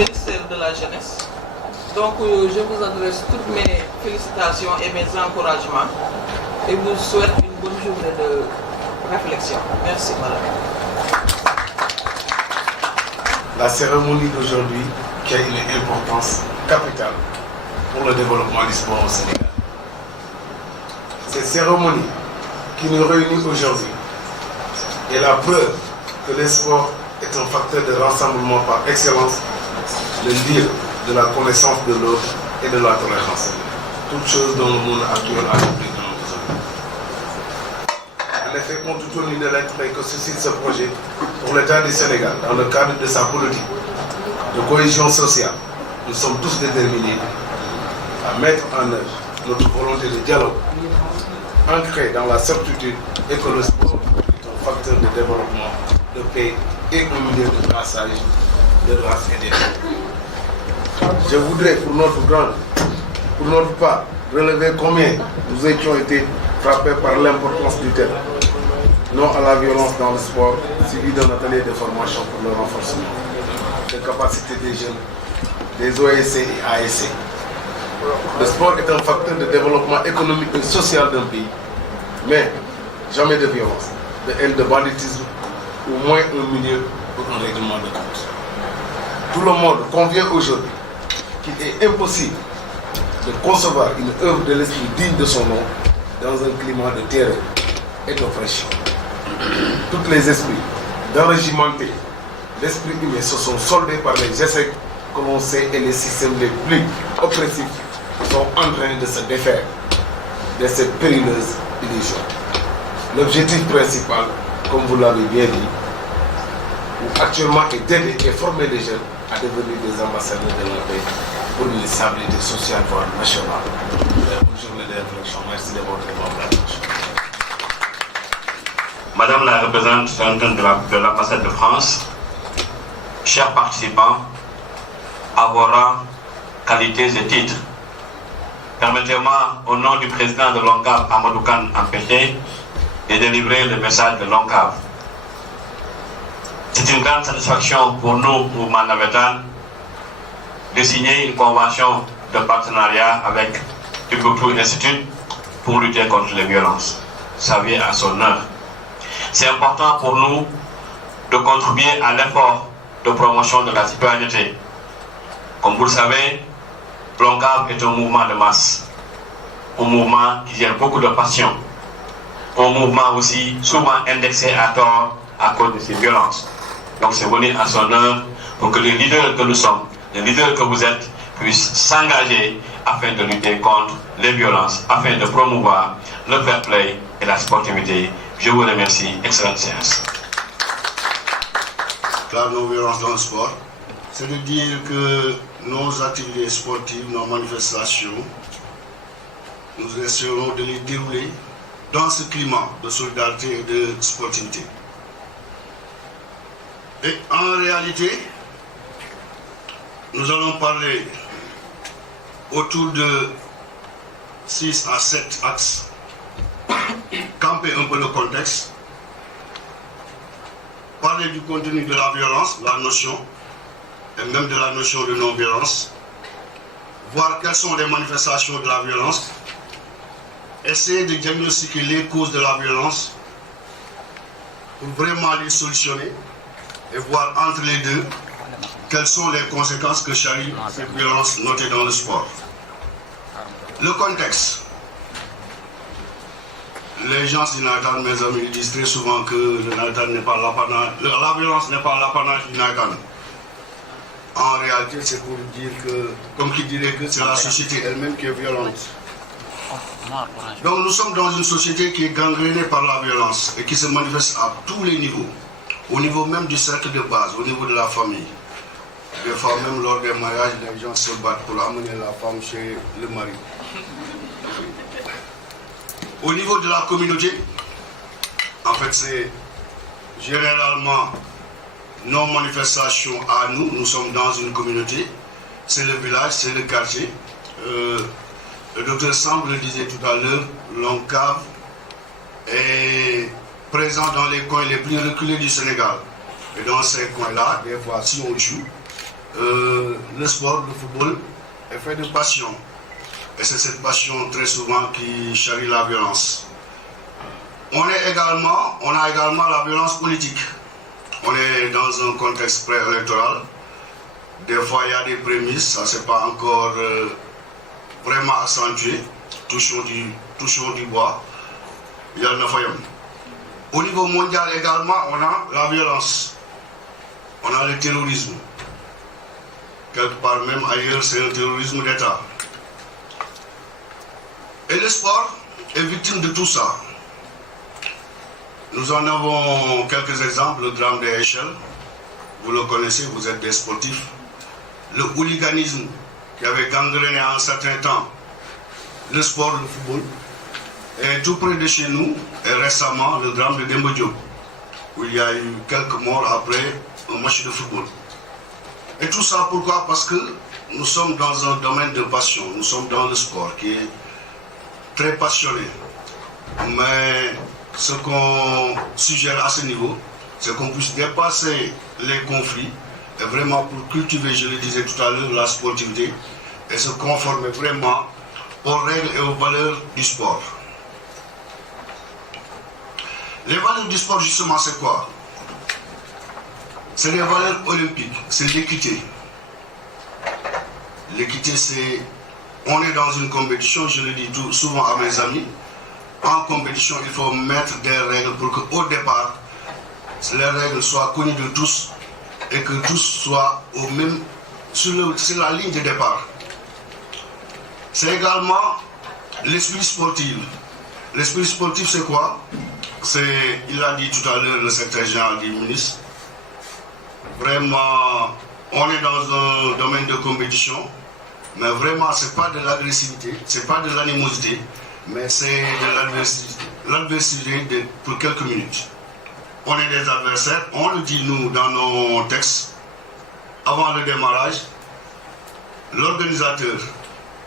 ministère de la jeunesse. Donc je vous adresse toutes mes félicitations et mes encouragements et vous souhaite une bonne journée de réflexion. Merci madame. La cérémonie d'aujourd'hui qui a une importance capitale pour le développement du sport au Sénégal. Cette cérémonie qui nous réunit aujourd'hui est la preuve que le sport est un facteur de rassemblement par excellence, le lieu de la connaissance de l'autre et de la tolérance. Toutes choses dont le monde actuel a de plus grand besoin. En effet, compte tenu de l'intérêt que suscite ce projet pour l'État du Sénégal dans le cadre de sa politique de cohésion sociale, nous sommes tous déterminés à mettre en œuvre notre volonté de dialogue, ancrée dans la certitude et que le sport est un facteur de développement, de paix et un milieu de passage de race et d'éthique. Je voudrais pour notre part, relever combien nous étions été frappés par l'importance du thème non à la violence dans le sport, suivi d'un atelier de formation pour le renforcement des capacités des jeunes, des OSC et ASC. Le sport est un facteur de développement économique et social d'un pays, mais jamais de violence, de haine, de banditisme, ou moins un milieu pour un règlement de compte. Tout le monde convient aujourd'hui qu'il est impossible de concevoir une œuvre de l'esprit digne de son nom dans un climat de terreur et d'oppression. Tous les esprits d'enrégimentés, l'esprit humain se sont soldés par les essais que l'on sait et les systèmes les plus oppressifs sont en train de se défaire de cette périneuse illusion. L'objectif principal, comme vous l'avez bien dit, actuellement est d'aider et former les jeunes à devenir des ambassadeurs de la paix pour une stabilité sociale voire nationale. Bonne journée de réflexion. Merci de votre attention. Madame la représentante de l'ambassade de France, chers participants, à vos rangs, qualités et titres, permettez-moi, au nom du président de l'ONCAV, Amadou Kane Ampété, de délivrer le message de l'ONCAV. C'est une grande satisfaction pour nous, mouvement navétane, de signer une convention de partenariat avec Timbuktu Institute pour lutter contre les violences. Ça vient à son heure. C'est important pour nous de contribuer à l'effort de promotion de la citoyenneté. Comme vous le savez, l'ONCAV est un mouvement de masse, un mouvement qui gère beaucoup de passion, un mouvement aussi souvent indexé à tort à cause de ces violences. Donc c'est venu à son heure pour que les leaders que nous sommes, les leaders que vous êtes, puissent s'engager afin de lutter contre les violences, afin de promouvoir le fair play et la sportivité. Je vous remercie. Excellente séance. La non-violence dans le sport, c'est de dire que nos activités sportives, nos manifestations, nous essaierons de les dérouler dans ce climat de solidarité et de sportivité. Et en réalité, nous allons parler autour de 6 à 7 axes, camper un peu le contexte, parler du contenu de la violence, la notion, et même de la notion de non-violence, voir quelles sont les manifestations de la violence, essayer de diagnostiquer les causes de la violence pour vraiment les solutionner et voir entre les deux quelles sont les conséquences que charrie cette violence notée dans le sport. Le contexte. Les gens du Navétane, mes amis, disent très souvent que le Navétane n'est pas l'apanage, la violence n'est pas l'apanage du Navétane. En réalité, c'est pour dire que, comme qui dirait que c'est la société elle-même qui est violente. Donc nous sommes dans une société qui est gangrénée par la violence et qui se manifeste à tous les niveaux. Au niveau même du cercle de base, au niveau de la famille. Des fois même lors des mariages, les gens se battent pour amener la femme chez le mari. Au niveau de la communauté, en fait c'est généralement nos manifestations à nous, nous sommes dans une communauté, c'est le village, c'est le quartier. Le docteur Samb le disait tout à l'heure, l'ONCAV est présent dans les coins les plus reculés du Sénégal. Et dans ces coins-là, des fois, si on joue, le sport, le football, est fait de passion. Et c'est cette passion très souvent qui charrie la violence. On a également la violence politique. On est dans un contexte préélectoral. Des fois, il y a des prémices, ça ne s'est pas encore vraiment accentué. Touchons du bois. Il y a le foyer. Au niveau mondial également, on a la violence. On a le terrorisme. Quelque part même ailleurs, c'est un terrorisme d'État. Et le sport est victime de tout ça. Nous en avons quelques exemples. Le drame des échelles, vous le connaissez, vous êtes des sportifs. Le hooliganisme qui avait gangréné en un certain temps le sport, le football. Et tout près de chez nous, et récemment, le drame de Demba Diop, où il y a eu quelques morts après un match de football. Et tout ça, pourquoi? Parce que nous sommes dans un domaine de passion, nous sommes dans le sport qui est très passionné. Mais ce qu'on suggère à ce niveau, c'est qu'on puisse dépasser les conflits et vraiment pour cultiver, je le disais tout à l'heure, la sportivité et se conformer vraiment aux règles et aux valeurs du sport. Les valeurs du sport, justement, c'est quoi? C'est les valeurs olympiques, c'est l'équité. L'équité, c'est... On est dans une compétition, je le dis souvent à mes amis, en compétition, il faut mettre des règles pour qu'au départ, les règles soient connues de tous et que tous soient au même, sur la ligne de départ. C'est également l'esprit sportif. L'esprit sportif, c'est quoi? C'est, il l'a dit tout à l'heure, le secrétaire général du ministre. Vraiment, on est dans un domaine de compétition, mais vraiment, ce n'est pas de l'agressivité, ce n'est pas de l'animosité, mais c'est de l'adversité pour quelques minutes. On est des adversaires, on le dit nous dans nos textes, avant le démarrage, l'organisateur,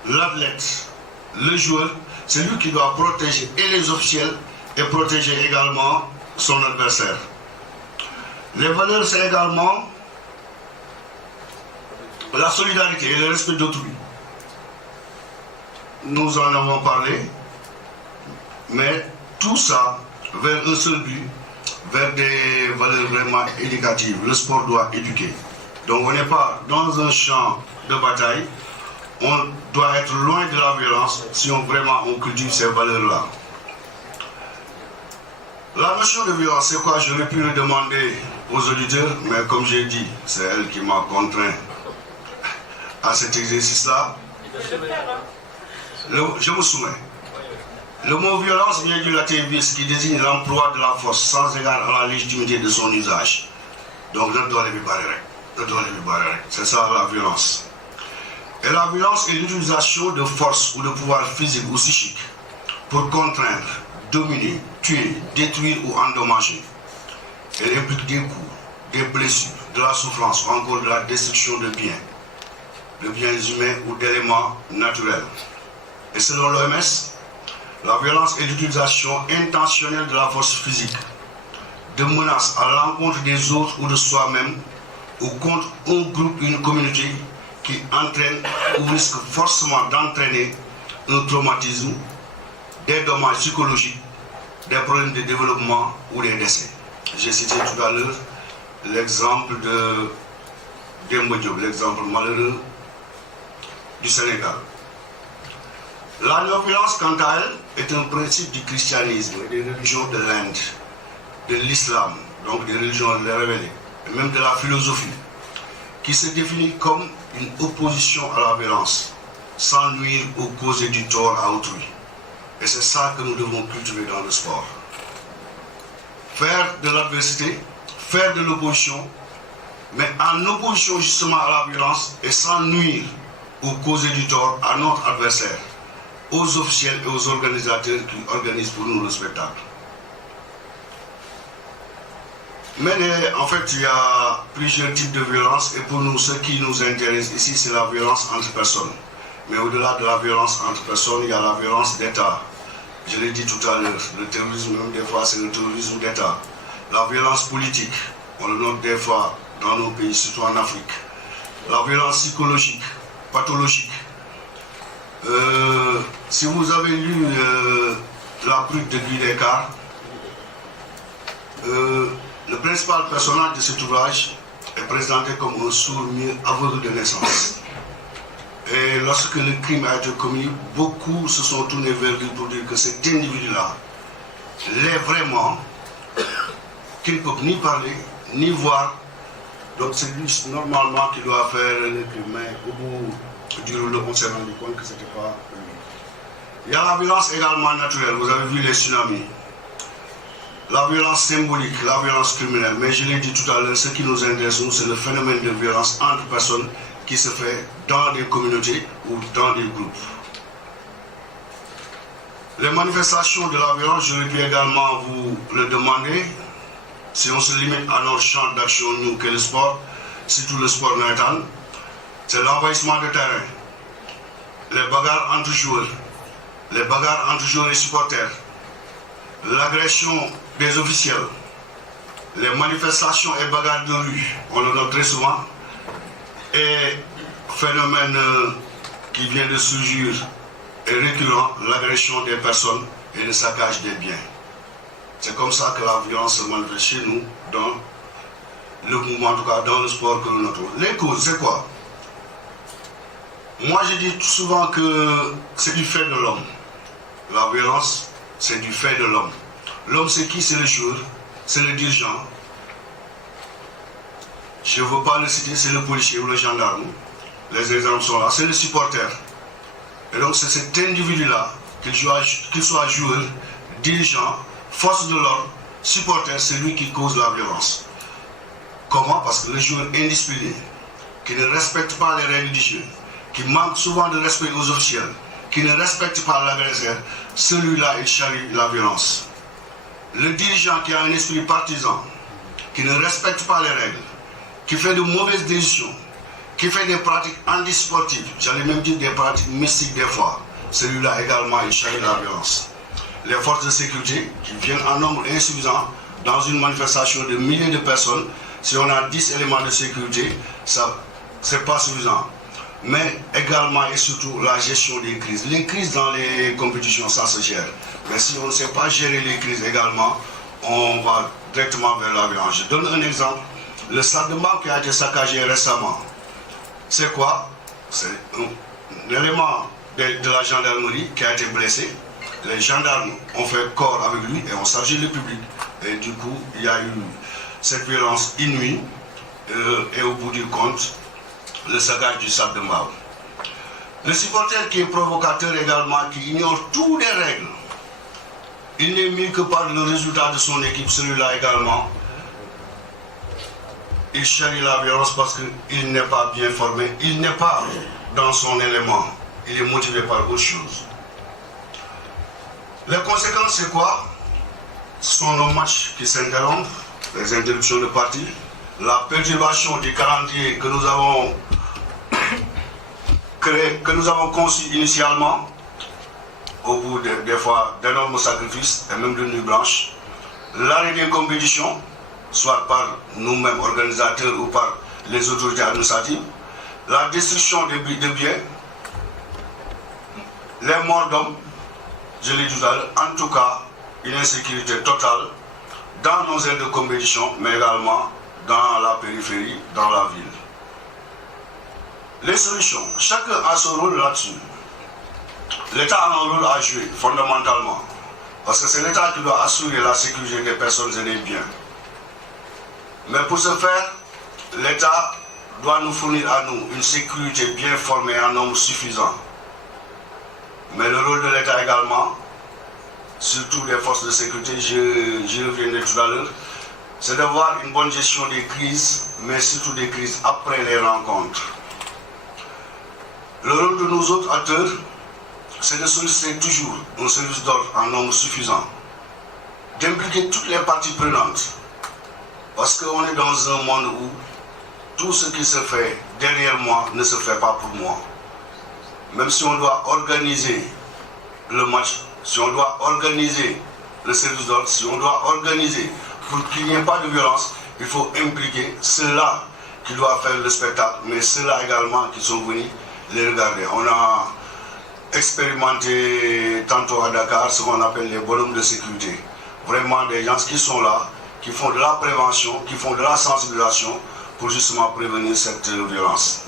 l'athlète, le joueur, c'est lui qui doit protéger et les officiels et protéger également son adversaire. Les valeurs, c'est également la solidarité et le respect d'autrui. Nous en avons parlé, mais tout ça vers un seul but, vers des valeurs vraiment éducatives. Le sport doit éduquer. Donc on n'est pas dans un champ de bataille, on doit être loin de la violence si on cultive ces valeurs-là. La notion de violence, c'est quoi? J'aurais pu le demander aux auditeurs, mais comme j'ai dit, c'est elle qui m'a contraint à cet exercice-là. Je me soumets. Le mot violence vient du latin vis, qui désigne l'emploi de la force sans égard à la légitimité de son usage. Donc, c'est ça la violence. Et la violence est l'utilisation de force ou de pouvoir physique ou psychique pour contraindre, dominer, tuer, détruire ou endommager. Elle implique des coups, des blessures, de la souffrance ou encore de la destruction de biens humains ou d'éléments naturels. Et selon l'OMS, la violence est l'utilisation intentionnelle de la force physique, de menaces à l'encontre des autres ou de soi-même, ou contre un groupe, une communauté qui entraîne ou risque forcément d'entraîner un traumatisme, des dommages psychologiques, des problèmes de développement ou des décès. J'ai cité tout à l'heure l'exemple de Demba Diop, l'exemple malheureux du Sénégal. La non-violence, quant à elle, est un principe du christianisme et des religions de l'Inde, de l'islam, donc des religions révélées, et même de la philosophie, qui se définit comme une opposition à la violence, sans nuire ou causer du tort à autrui. Et c'est ça que nous devons cultiver dans le sport. Faire de l'adversité, faire de l'opposition, mais en opposition justement à la violence et sans nuire ou causer du tort à notre adversaire, aux officiels et aux organisateurs qui organisent pour nous le spectacle. Mais en fait, il y a plusieurs types de violence et pour nous, ce qui nous intéresse ici, c'est la violence entre personnes. Mais au-delà de la violence entre personnes, il y a la violence d'État. Je l'ai dit tout à l'heure, le terrorisme, même des fois, c'est le terrorisme d'État. La violence politique, on le note des fois dans nos pays, surtout en Afrique. la violence psychologique, pathologique. Si vous avez lu La brute de Guy Descartes, le principal personnage de cet ouvrage est présenté comme un sourd-muet aveugle de naissance. Et lorsque le crime a été commis, beaucoup se sont tournés vers lui pour dire que cet individu-là l'est vraiment, qu'il ne peut ni parler, ni voir. Donc c'est lui normalement qui doit faire le crime. Mais au bout du rouleau, on s'est rendu compte que ce n'était pas lui. Il y a la violence également naturelle. Vous avez vu les tsunamis. La violence symbolique, la violence criminelle. Mais je l'ai dit tout à l'heure, ce qui nous intéresse, nous, c'est le phénomène de violence entre personnes qui se fait dans des communautés ou dans des groupes. Les manifestations de la violence, je vais également vous le demander. Si on se limite à notre champ d'action, nous, que le sport, surtout le sport national, c'est l'envahissement de terrain, les bagarres entre joueurs, les bagarres entre joueurs et supporters, l'agression des officiels, les manifestations et bagarres de rue, on le note très souvent, et phénomène qui vient de surgir et récurrent, l'agression des personnes et le saccage des biens. C'est comme ça que la violence se manifeste chez nous, dans le mouvement, en tout cas dans le sport que nous notons. Les causes, c'est quoi? Moi, je dis souvent que c'est du fait de l'homme. La violence, c'est du fait de l'homme. L'homme, c'est qui? C'est le joueur, c'est le dirigeant. Je ne veux pas le citer, c'est le policier ou le gendarme. Les exemples sont là, c'est le supporter. Et donc, c'est cet individu-là, qu'il soit joueur, dirigeant, force de l'ordre, supporter, c'est lui qui cause la violence. Comment? Parce que le joueur indiscipliné, qui ne respecte pas les règles du jeu, qui manque souvent de respect aux officiels, qui ne respecte pas l'agresseur, celui-là, il charrie la violence. Le dirigeant qui a un esprit partisan, qui ne respecte pas les règles, qui fait de mauvaises décisions, qui fait des pratiques antisportives, j'allais même dire des pratiques mystiques des fois, celui-là également, il charrie la violence. Les forces de sécurité qui viennent en nombre insuffisant dans une manifestation de milliers de personnes, si on a 10 éléments de sécurité, ça c'est pas suffisant. Mais également et surtout la gestion des crises. Les crises dans les compétitions, ça se gère. Mais si on ne sait pas gérer les crises également, on va directement vers la violence. Je donne un exemple. Le stade de Mbao qui a été saccagé récemment, c'est quoi? C'est un élément de la gendarmerie qui a été blessé. Les gendarmes ont fait corps avec lui et ont chargé le public. Et du coup, il y a eu cette violence inouïe et au bout du compte, le saccage du stade de Mbao. Le supporter qui est provocateur également, qui ignore toutes les règles, il n'est mis que par le résultat de son équipe, celui-là également. Il charrie la violence parce qu'il n'est pas bien formé, il n'est pas dans son élément, il est motivé par autre chose. Les conséquences, c'est quoi? Ce sont nos matchs qui s'interrompent, les interruptions de partie, la perturbation du calendrier que nous avons créé, que nous avons conçu initialement, au bout des fois d'énormes sacrifices et même de nuits blanches, l'arrêt des compétitions, soit par nous-mêmes organisateurs ou par les autorités administratives, la destruction des biens, les morts d'hommes, je l'ai dit tout à l'heure, en tout cas, une insécurité totale dans nos aires de compétition, mais également dans la périphérie, dans la ville. Les solutions, chacun a son rôle là-dessus. L'État a un rôle à jouer, fondamentalement, parce que c'est l'État qui doit assurer la sécurité des personnes et des biens. Mais pour ce faire, l'État doit nous fournir à nous une sécurité bien formée en nombre suffisant. Mais le rôle de l'État également, surtout des forces de sécurité, j'y reviendrai tout à l'heure, c'est d'avoir une bonne gestion des crises, mais surtout des crises après les rencontres. Le rôle de nos autres acteurs, c'est de solliciter toujours un service d'ordre en nombre suffisant, d'impliquer toutes les parties prenantes, parce qu'on est dans un monde où tout ce qui se fait derrière moi ne se fait pas pour moi. Même si on doit organiser le match, si on doit organiser le service d'ordre, si on doit organiser pour qu'il n'y ait pas de violence, il faut impliquer ceux-là qui doivent faire le spectacle, mais ceux-là également qui sont venus les regarder. On a expérimenté tantôt à Dakar ce qu'on appelle les bonhommes de sécurité. Vraiment des gens qui sont là, qui font de la prévention, qui font de la sensibilisation pour justement prévenir cette violence.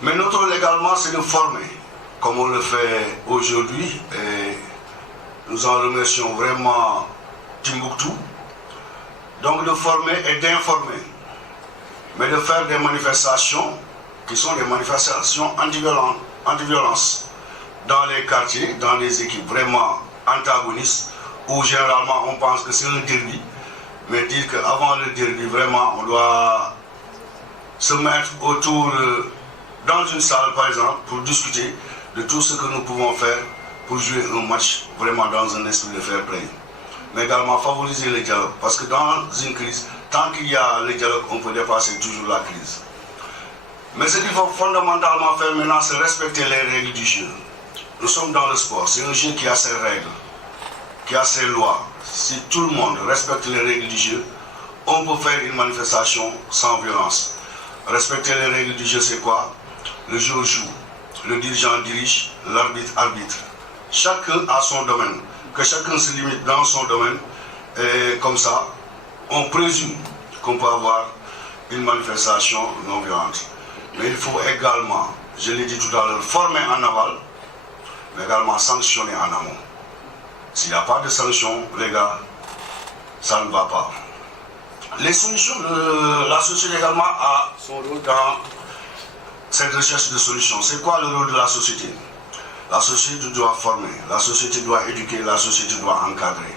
Mais notre rôle également, c'est de former, comme on le fait aujourd'hui, et nous en remercions vraiment Timbuktu. Donc de former et d'informer, mais de faire des manifestations qui sont des manifestations anti-violence dans les quartiers, dans les équipes vraiment antagonistes, où généralement on pense que c'est un derby, mais dire qu'avant le derby, vraiment, on doit se mettre autour, dans une salle par exemple, pour discuter de tout ce que nous pouvons faire pour jouer un match vraiment dans un esprit de fair play. Mais également favoriser le dialogue, parce que dans une crise, tant qu'il y a le dialogue, on peut dépasser toujours la crise. Mais ce qu'il faut fondamentalement faire maintenant, c'est respecter les règles du jeu. Nous sommes dans le sport, c'est un jeu qui a ses règles, qui a ses lois. Si tout le monde respecte les règles du jeu, on peut faire une manifestation sans violence. Respecter les règles du jeu, c'est quoi? Le joueur joue, le dirigeant dirige, l'arbitre arbitre. Chacun a son domaine, que chacun se limite dans son domaine, et comme ça, on présume qu'on peut avoir une manifestation non violente. Mais il faut également, je l'ai dit tout à l'heure, former en aval, mais également sanctionner en amont. S'il n'y a pas de sanction, les gars, ça ne va pas. Les solutions, la société également a son rôle dans cette recherche de solutions. C'est quoi le rôle de la société? La société doit former, la société doit éduquer, la société doit encadrer.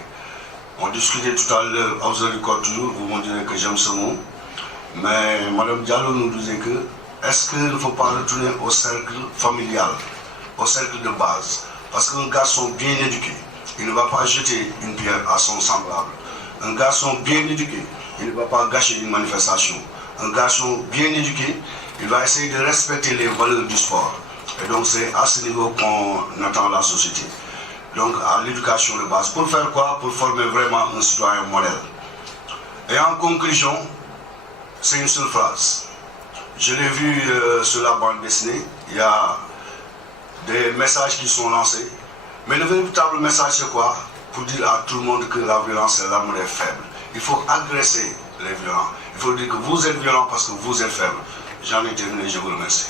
On discutait tout à l'heure, vous avez toujours, vous me direz que j'aime ce mot, mais Mme Diallo nous disait que est-ce qu'il ne faut pas retourner au cercle familial, au cercle de base? Parce qu'un garçon bien éduqué, il ne va pas jeter une pierre à son semblable. Un garçon bien éduqué, il ne va pas gâcher une manifestation. Un garçon bien éduqué, il va essayer de respecter les valeurs du sport. Et donc c'est à ce niveau qu'on attend la société. Donc à l'éducation de base. Pour faire quoi? Pour former vraiment un citoyen modèle. Et en conclusion, c'est une seule phrase. Je l'ai vu sur la bande dessinée, il y a des messages qui sont lancés. Mais le véritable message c'est quoi? Pour dire à tout le monde que la violence est l'arme des faibles. Il faut agresser les violents. Il faut dire que vous êtes violents parce que vous êtes faibles. J'en ai terminé, je vous remercie.